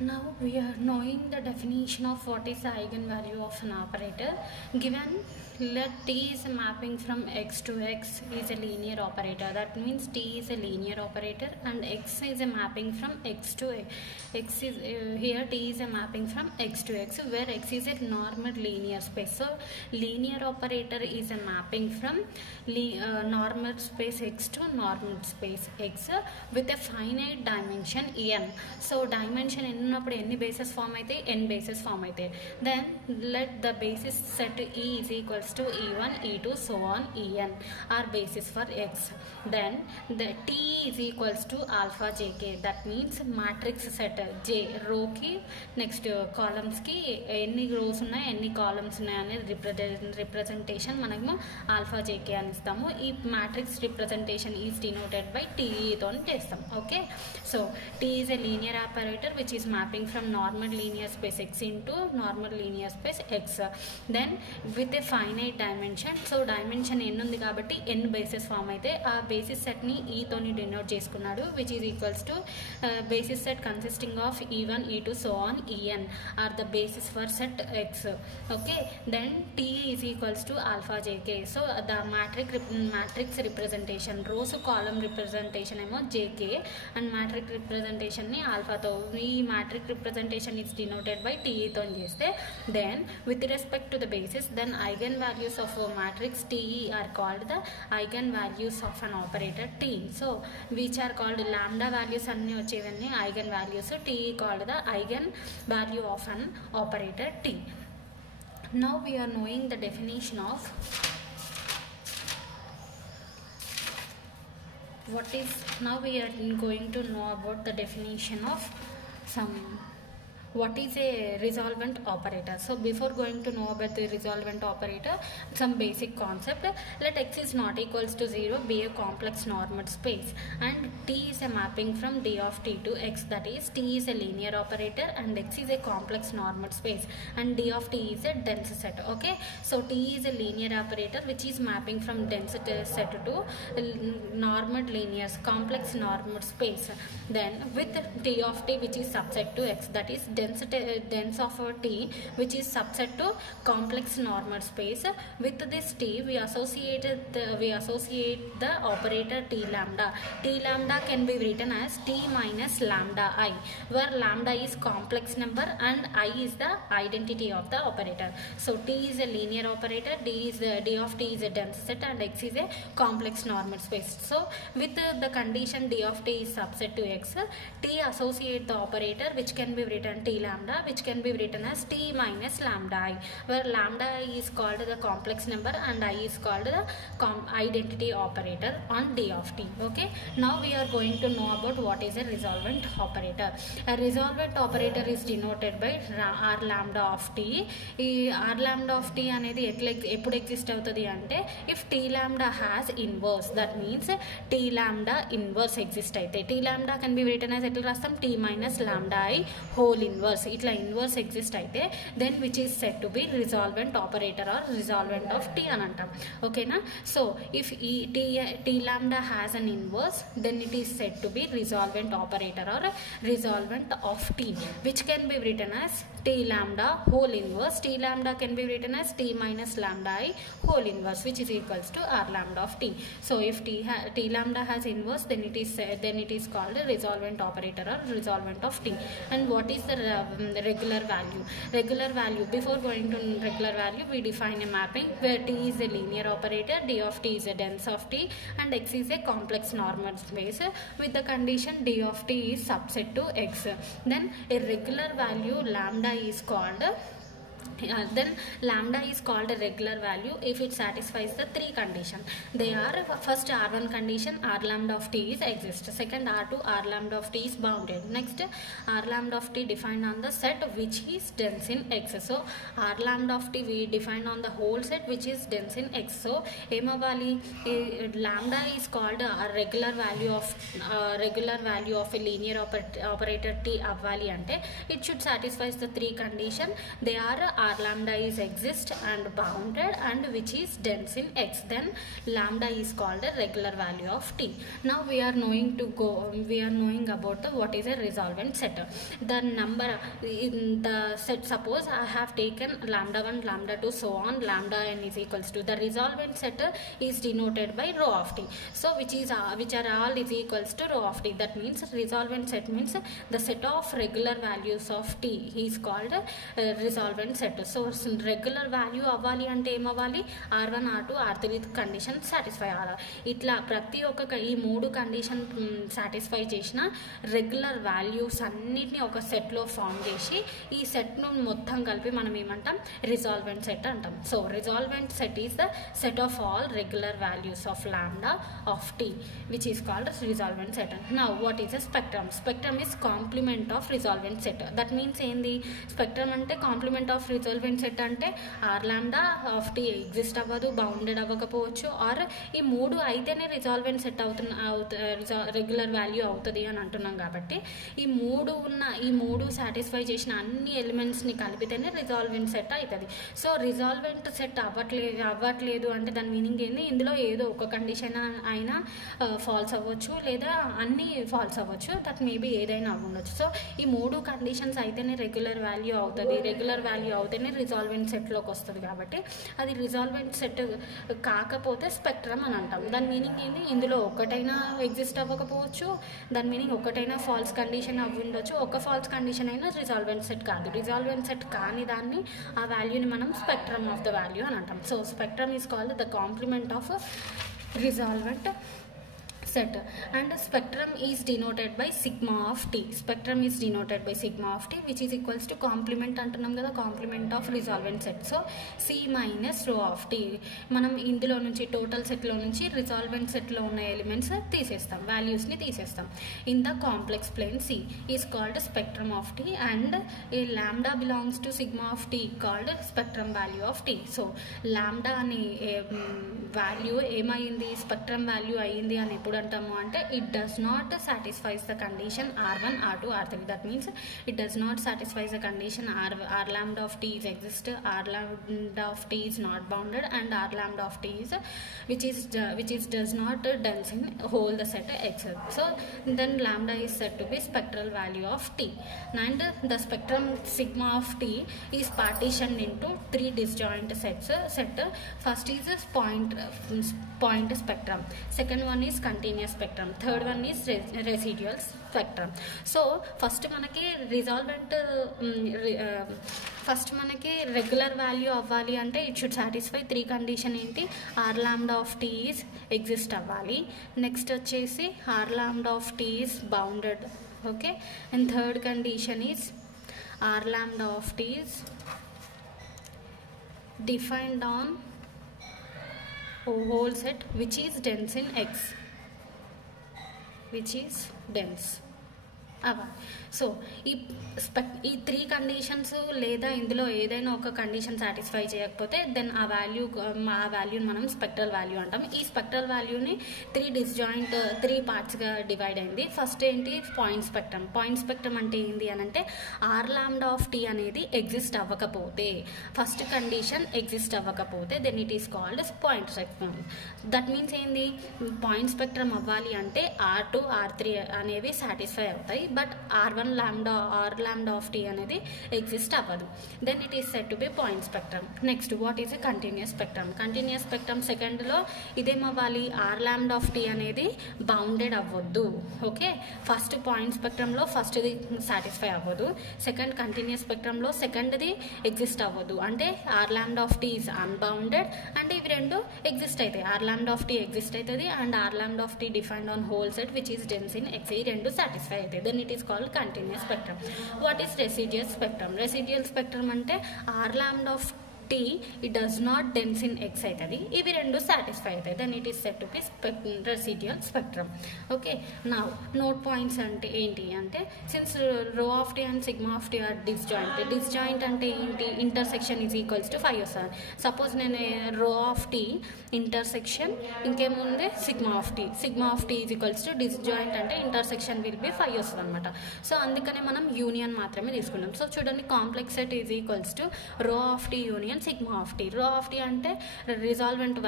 Now we are knowing the definition of what is the eigenvalue of an operator. Given let T is a mapping from x to x is a linear operator. That means T is a linear operator and x is a mapping from x to x. X is here T is a mapping from x to x, where x is a normal linear space. So linear operator is a mapping from normal space x to normal space x with a finite dimension n. So dimension n ఉన్నప్పుడు ఎన్ని bases form అయితే n bases form అయితే then let the basis set E is equals to E1 E2 so on En are basis for x. Then the T is equals to alpha jk. That means matrix set J row ki next columns ki ఎన్ని rows ఉన్నాయి ఎన్ని columns ఉన్నాయి అనేది representation మనము alpha jk అని ఇస్తాము. ఈ matrix representation is denoted by T తో చేస్తాం. Okay, so T is a linear operator which is mapping from normal linear space x into normal linear space x, then with a finite dimension. So dimension n ఉంది కాబట్టి n basis form అయితే ఆ basis set ని e తోని denote చేసుకున్నాడు, which is equals to basis set consisting of e1 e2 so on en are the basis for set x. Okay, then T is equals to alpha jk. So the matrix representation rows column representation ఏమో jk and matrix representation ని alpha తో, ఈ matrix representation is denoted by T తో చేస్తే then with respect to the basis then eigenvalues of a matrix T are called the eigenvalues of an operator T. So which are called lambda values అన్ని వచ్చేవన్నీ eigenvalues. T called the eigenvalue of an operator T. Now we are knowing the definition of what is, now we are going to know about the definition of what is a resolvent operator. So before going to know about the resolvent operator, some basic concept. Let x is not equals to 0 be a complex normal space and T is a mapping from D of T to x. That is T is a linear operator and x is a complex normal space and D of T is a dense set. Okay, so T is a linear operator which is mapping from dense set to normal linear complex normal space, then with T of T which is subset to x. That is dense of T which is subset to complex normal space. With this T we associate the operator T lambda. T lambda can be written as T minus lambda I, where lambda is complex number and I is the identity of the operator. So T is a linear operator, D of T is a dense set and x is a complex normal space. So with the condition D of T is subset to x, T associate the operator which can be written T lambda which can be written as T minus lambda I, where lambda is called the complex number and I is called the identity operator on D of T. Okay, now we are going to know about what is a resolvent operator. A resolvent operator is denoted by R lambda of T. ఈ R lambda of T అనేది ఎప్పుడు exist అవుతుంది అంటే if T lambda has inverse, that means T lambda inverse exist అయితే T lambda can be written as ఎట్లా రాస్తాం T minus lambda I whole inverse. ఇట్లా inverse exist అయితే then which is set to be resolvent operator or resolvent of T అని అంటాం. ఓకేనా, so if ఈ T lambda has an inverse then it is said to be resolvent operator or resolvent of T, which can be written as T lambda whole inverse. T lambda can be written as T minus lambda I whole inverse which is equals to R lambda of T. So if T lambda has inverse then it is called a resolvent operator or resolvent of T. And what is the regular value? Regular value, before going to regular value we define a mapping where T is a linear operator, D of T is a dense of T and x is a complex normal space with the condition D of T is subset to x. Then a regular value lambda is called then lambda is called a regular value if it satisfies the three conditions. They are first R1 condition R lambda of T is exist, second R2 R lambda of T is bounded, next R lambda of T defined on the set which is dense in x. So R lambda of T we defined on the whole set which is dense in x. So emavali lambda is called a regular value of a linear operator T avvali ante it should satisfies the three conditions. They are r lambda is exist and bounded and which is dense in X, then lambda is called a regular value of T. Now we are knowing about what is a resolvent set. The number in the set, suppose I have taken lambda 1, lambda 2, so on, lambda n is equals to, the resolvent set is denoted by rho of T. So which are all is equals to rho of T. That means resolvent set means the set of regular values of T is called resolvent set. So regular value అవ్వాలి అంటే ఏమవ్వాలి, r1 r2 r3 condition satisfy అవ్వాలి. ఇట్లా ప్రతి ఒక్క ఈ 3 condition satisfy చేసిన regular values అన్నిటిని ఒక సెట్లో ఫామ్ చేసి ఈ సెట్ను మొత్తం కలిపి మనం ఏమంటాం, రిజాల్వెంట్ సెట్ అంటాం. So resolvent set is the set of all regular values of lambda of T which is called resolvent set. Now what is a spectrum? Spectrum is complement of resolvent set. That means ఏంది, spectrum అంటే complement of resolvent set అంటే R lambda of T exist అవ్వదు, bounded అవ్వకపోవచ్చు, or ఈ 3 అయితేనే రిజాల్వెంట్ set regular value అవుతుంది అని అంటున్నాం. కాబట్టి ఈ 3 సాటిస్ఫై చేసిన అన్ని ఎలిమెంట్స్ని కలిపితేనే రిజాల్వెంట్ సెట్ అవుతుంది. సో రిజాల్వెంట్ సెట్ అవ్వట్లేదు అంటే దాని మీనింగ్ ఏంది, ఇందులో ఏదో ఒక కండిషన్ అయినా ఫాల్స్ అవ్వచ్చు లేదా అన్నీ ఫాల్స్ అవ్వచ్చు, దట్ మేబీ ఏదైనా అవ్వచ్చు. సో ఈ 3 కండిషన్స్ అయితేనే రెగ్యులర్ వాల్యూ అవుతుంది, రెగ్యులర్ వాల్యూ అవుతేనే రిజాల్వెంట్ సెట్లోకి వస్తుంది. కాబట్టి అది రిజాల్వెంట్ సెట్ కాకపోతే స్పెక్ట్రమ్ అని అంటాం. దాని మీనింగ్ ఏంటి, ఇందులో ఒకటైనా ఎగ్జిస్ట్ అవ్వకపోవచ్చు, దాని మీనింగ్ ఒకటైనా ఫాల్స్ కండిషన్ అవి ఉండొచ్చు, ఒక ఫాల్స్ కండిషన్ అయినా రిజాల్వెంట్ సెట్ కాదు. రిజాల్వెంట్ సెట్ కాని దాన్ని ఆ వాల్యూని మనం స్పెక్ట్రమ్ ఆఫ్ ద వాల్యూ అని అంటాం. So spectrum is called the complement of resolvent set, and spectrum is denoted by sigma of t. Spectrum is denoted by sigma of t which is equals to complement అంటున్నాం కదా, complement of resolvent set. So c minus rho of t. మనం ఇందులో నుంచి total సెట్లో నుంచి రిజాల్వెంట్ సెట్లో ఉన్న elements తీసేస్తాం, వాల్యూస్ని తీసేస్తాం. In the complex plane c is called spectrum of t and a lambda belongs to sigma of t called spectrum value of t. So lambda అని వాల్యూ ఏమైంది, స్పెక్ట్రమ్ వాల్యూ అయ్యింది అని ఎప్పుడు అంటాము అంటే, it does not satisfies the condition r1 r2 r3. That means it does not satisfies the condition r lambda of t is exist, r lambda of t is not bounded, and r lambda of t is which is does not dense in whole the set X. So then lambda is said to be spectral value of t, and the spectrum sigma of t is partitioned into 3 disjoint sets. First is point spectrum, second one is continuous spectrum, third one is residual spectrum. So first మనకి regular value అవ్వాలి అంటే it should satisfy 3 condition. ఏంటి, R lambda of T is exist అవ్వాలి, next వచ్చేసి R lambda of T is bounded, okay, and third condition is R lambda of T is defined on whole set which is dense in X, which is dense. So ఈ 3 conditions లేదా ఇందులో ఏదైనా ఒక condition satisfy చేయకపోతే then ఆ వాల్యూని మనం spectral value అంటాం. ఈ స్పెక్ట్రల్ వాల్యూని 3 పార్ట్స్గా డివైడ్ అయింది. ఫస్ట్ ఏంటి, పాయింట్ స్పెక్ట్రమ్. పాయింట్ స్పెక్ట్రమ్ అంటే ఏంటి అని అంటే, ఆర్ లాంబ్డా ఆఫ్ టీ అనేది ఎగ్జిస్ట్ అవ్వకపోతే, ఫస్ట్ కండిషన్ ఎగ్జిస్ట్ అవ్వకపోతే then it is called point spectrum. That means ఏంది, పాయింట్ స్పెక్ట్రమ్ అవ్వాలి అంటే r2 r3 అనేవి సాటిస్ఫై అవుతాయి, but r1 lambda r lambda of t అనేది ఎగ్జిస్ట్ అవ్వదు. Then it is said to be point spectrum. Next what is a continuous spectrum. Continuous spectrum సెకండ్లో ఇదేమవ్వాలి, R lambda of T అనేది bounded అవ్వద్దు, okay. First point స్పెక్ట్రమ్లో ఫస్ట్ది satisfy అవ్వదు, second continuous స్పెక్ట్రమ్లో సెకండ్ది exist అవ్వదు, అంటే R lambda of T is unbounded, అంటే ఇవి రెండు ఎగ్జిస్ట్ అవుతాయి. R lambda of T exist అవుతుంది and R lambda of T defined on whole set which is dense in X. ఈ రెండు సాటిస్ఫై అవుతాయి. Then it is called continuous spectrum. What is residual spectrum. Residual spectrum అంటే R lambda of T it does not dense in X అవుతుంది, ఇవి రెండు satisfy అవుతాయి, then it is set to be residual spectrum. Okay, నా note points అంటే ఏంటి అంటే, since rho of T and sigma of T are disjoint. Disjoint అంటే ఏంటి, ఇంటర్సెక్షన్ ఈజ్ ఈక్వల్స్ టు 5 వస్తుంది. సపోజ్ నేను రో ఆఫ్ టీ ఇంటర్సెక్షన్ ఇంకేముంది sigma of T is equals to disjoint అంటే ఇంటర్సెక్షన్ విల్ బి 5 వస్తుంది అనమాట. సో అందుకనే మనం యూనియన్ మాత్రమే తీసుకున్నాం. సో చూడండి, complex set is equals to rho of T union sigma of T. Rho of T అంటే రిజాల్వెంట్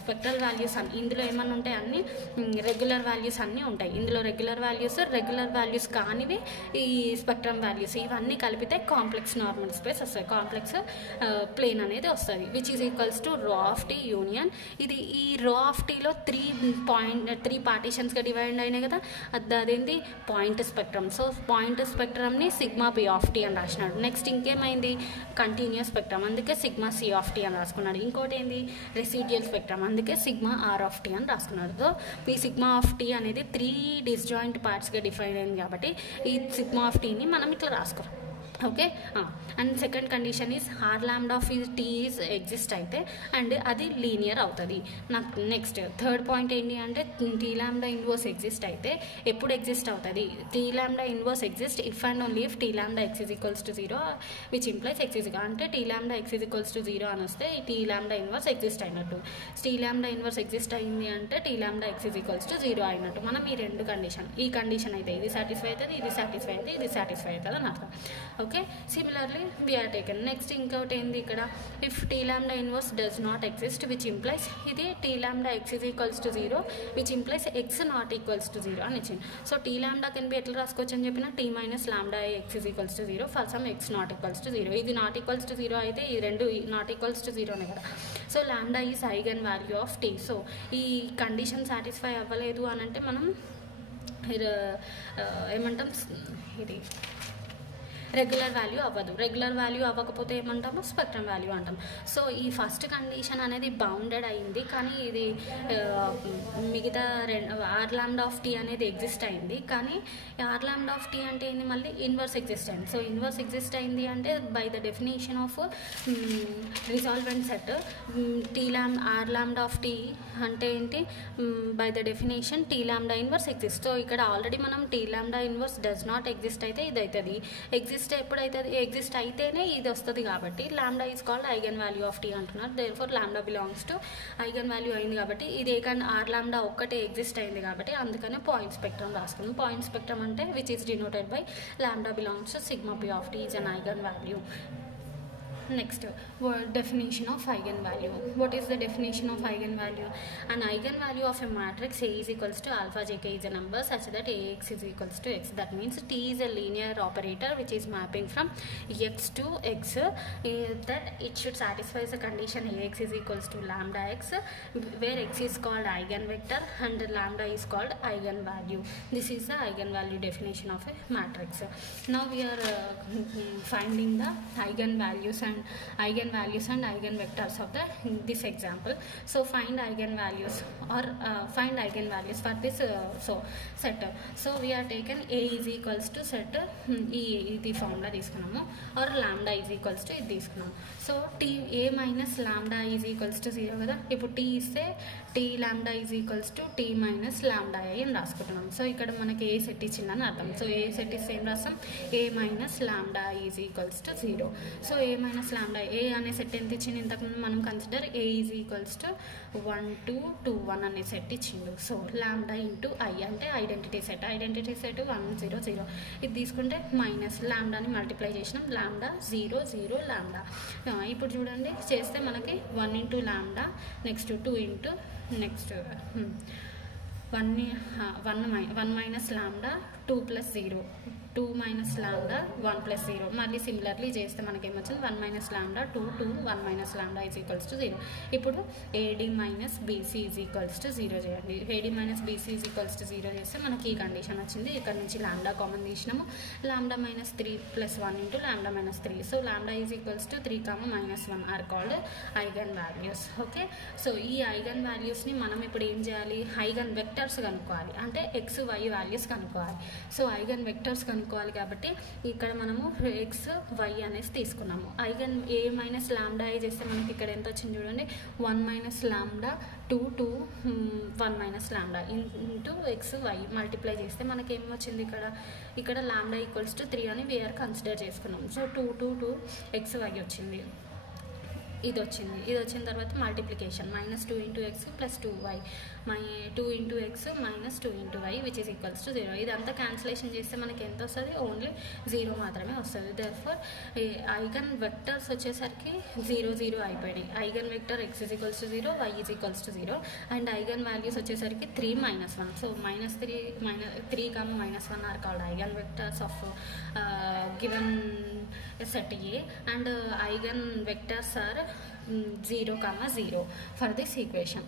స్పెక్ట్రల్ వాల్యూస్ అని, ఇందులో ఏమన్నా ఉంటాయి, అన్ని రెగ్యులర్ వాల్యూస్ అన్నీ ఉంటాయి. ఇందులో రెగ్యులర్ వాల్యూస్ కానివి ఈ స్పెక్ట్రమ్ వాల్యూస్ ఇవన్నీ కలిపితే కాంప్లెక్స్ నార్మల్ స్పేస్ వస్తుంది, కాంప్లెక్స్ ప్లేన్ అనేది వస్తుంది, which is equals to rho of T union. ఇది ఈ రో ఆఫ్ టీలో 3 పార్టీషన్స్గా డివైడ్ అయినాయి కదా, అదేంటి పాయింట్ స్పెక్ట్రమ్. సో పాయింట్ స్పెక్ట్రమ్ని సిగ్మా పి ఆఫ్ టీ అని రాసినాడు. నెక్స్ట్ ఇంకేమైంది, కంటిన్యూస్ స్పెక్ట్రమ్, అందుకే సిగ్మా సి ఆఫ్ టీ అని రాసుకున్నాడు. ఇంకోటి ఏంది, రెసిడ్యువల్ స్పెక్ట్రమ్, అందుకే సిగ్మా ఆర్ ఆఫ్ టీ అని రాసుకున్నాడు. సో ఈ సిగ్మా ఆఫ్ టీ అనేది 3 డిస్జాయింట్ పార్ట్స్గా డిఫైన్ అయింది కాబట్టి ఈ సిగ్మా ఆఫ్ టీని మనం ఇట్లా రాసుకోవాలి. Okay, and second condition is R lambda of T is exist అయితే అండ్ అది లీనియర్ అవుతుంది. నాకు నెక్స్ట్ థర్డ్ పాయింట్ ఏంటి అంటే, టీ లాంబ్డా ఇన్వర్స్ ఎగ్జిస్ట్ అయితే ఎప్పుడు ఎగ్జిస్ట్ అవుతుంది, T lambda inverse exist if and only if T lambda X is equals to 0 which implies X is అంటే T lambda X is equals to 0 అని వస్తే T lambda inverse exist అయినట్టు. T lambda inverse exist అయింది అంటే T lambda X is equals to 0 అయినట్టు. మనం ఈ రెండు కండిషన్, ఈ కండిషన్ అయితే ఇది సాటిస్ఫై అవుతుంది, ఇది సాటిస్ఫై అయితే ఇది సాటిస్ఫై అవుతుంది అని అర్థం. Okay, similarly we are taken. Next ఇంకోటి ఏంది ఇక్కడ, if T lambda inverse does not exist which implies, ఇది T lambda X is equals to 0 which implies X not equals to 0 అని ఇచ్చింది. So T lambda can be ఎట్లా రాసుకోవచ్చు అని చెప్పిన, T minus lambda X is equals to 0 for some X not equals to 0. ఇది not equals to 0 అయితే ఈ రెండు నాట్ ఈక్వల్స్ టు 0నే కదా. So lambda is eigen value of T. So ఈ కండిషన్ సాటిస్ఫై అవ్వలేదు అని అంటే మనం ఏమంటాం, ఇది రెగ్యులర్ వాల్యూ అవ్వదు. రెగ్యులర్ వాల్యూ అవ్వకపోతే ఏమంటాము, స్పెక్ట్రమ్ వాల్యూ అంటాం. సో ఈ ఫస్ట్ కండిషన్ అనేది బౌండెడ్ అయింది, కానీ ఇది మిగతా ఆర్ లాంబ్డా ఆఫ్ టీ అనేది ఎగ్జిస్ట్ అయింది. కానీ ఆర్ లాంబ్డా ఆఫ్ టీ అంటే ఏంది, మళ్ళీ ఇన్వర్స్ ఎగ్జిస్ట్ అయింది. సో ఇన్వర్స్ ఎగ్జిస్ట్ అయింది అంటే by the definition of resolvent set are lambda of T అంటే ఏంటి, by the definition tea lambda inverse exist. So ఇక్కడ ఆల్రెడీ మనం tea lambda inverse does not exist అయితే ఇది అవుతుంది, ఎగ్జిస్ట్ ఎప్పుడైతే ఎగ్జిస్ట్ అయితేనే ఇది వస్తుంది. కాబట్టి lambda is called eigen value of T అంటున్నారు. Therefore lambda belongs to eigenvalue అయింది కాబట్టి ఇది ఆర్ లాంబ్డా ఒక్కటే ఎగ్జిస్ట్ అయింది కాబట్టి అందుకనే పాయింట్ స్పెక్ట్రమ్ రాసుకుందాం. పాయింట్ స్పెక్ట్రమ్ అంటే which is denoted by lambda belongs to sigma P of T is an eigen value. Next, definition of eigenvalue. What is the definition of eigenvalue? An eigenvalue of a matrix A is equals to alpha jk is a number such that Ax is equals to x. That means T is a linear operator which is mapping from x to x, that it should satisfy the condition Ax is equals to lambda x, where x is called eigenvector and lambda is called eigenvalue. This is the eigenvalue definition of a matrix. Now we are finding the eigenvalues and eigenvectors of this example. So find eigenvalues for this set. So we are taken A is equals to set ఇది formula తీసుకున్నాము, or lambda is equals to ఇది తీసుకున్నాము. So t A minus lambda is equals to 0 కదా. ఇప్పుడు t ఇస్తే t lambda is equals to t minus lambda అని రాసుకుంటున్నాం. So ఇక్కడ మనకి ఏ సెట్ ఇచ్చిందని అర్థం. సో ఏ సెట్ ఇస్తే ఏం రాస్తాం, A minus lambda is equals to 0. So A minus lambda, A అనే సెట్ ఎంత ఇచ్చింది ఇంతకుముందు మనం consider, A is equals to 1 2 2 1 అనే సెట్ ఇచ్చిండు. సో లాంబ్డా ఇంటూ ఐ అంటే ఐడెంటిటీ సెట్ 1 0 0. ఇది తీసుకుంటే మైనస్ లాంబ్డాని మల్టిప్లై చేసినాం, లాంబ్డా 0 0 లాంబ్డా. ఇప్పుడు చూడండి చేస్తే మనకి 1 into lambda, next 2 into next 1 minus lambda 2 plus 0, 2 minus lambda 1 plus 0. మళ్ళీ సిమిలర్లీ చేస్తే మనకేమొచ్చింది 1 minus lambda 2 2 1 minus lambda is equals to 0. ఇప్పుడు AD minus B C is equals to 0 చేయండి. A D minus B C is equals to 0 చేస్తే మనకి ఈ condition వచ్చింది. ఇక్కడ నుంచి లాంబ్డా కామన్ తీసినాము, lambda minus 3 plus 1 into lambda minus 3. So lambda is equals to 3 minus 1 are called eigenvalues. Okay, so ఈ ఐగన్ వాల్యూస్ని మనం ఇప్పుడు ఏం చేయాలి, ఐగన్ వెక్టర్స్ కనుక్కోవాలి, అంటే ఎక్స్ వై వాల్యూస్ కనుక్కోవాలి. సో ఐగన్ వెక్టర్స్ కనుక్కోవాలి కనుక్కోవాలి కాబట్టి ఇక్కడ మనము ఎక్స్ వై అనేసి తీసుకున్నాము. Eigen A minus lambda A చేస్తే మనకి ఇక్కడ ఎంత వచ్చింది చూడండి, 1 minus lambda 2 1 minus lambda into x y multiply చేస్తే మనకి ఏం వచ్చింది, ఇక్కడ లాంబ్డా ఈక్వల్స్ టు 3 అని వీఆర్ కన్సిడర్ చేసుకున్నాం. సో 2 ఎక్స్ వై వచ్చింది. ఇది వచ్చిన తర్వాత multiplication -2 into x plus 2y 2 into x minus 2 into y which is equals to 0. ఇదంతా క్యాన్సిలేషన్ చేస్తే మనకి ఎంత వస్తుంది, ఓన్లీ 0 మాత్రమే వస్తుంది. దేర్ఫోర్ ఐగన్ వెక్టర్స్ వచ్చేసరికి 0 0 అయిపోయినాయి. Eigen vector x is equals to 0, y is equals to 0 and eigen values వచ్చేసరికి 3 -1. So -3 -1 are called eigen vectors of given set A and eigen vectors are 0, 0 for this equation.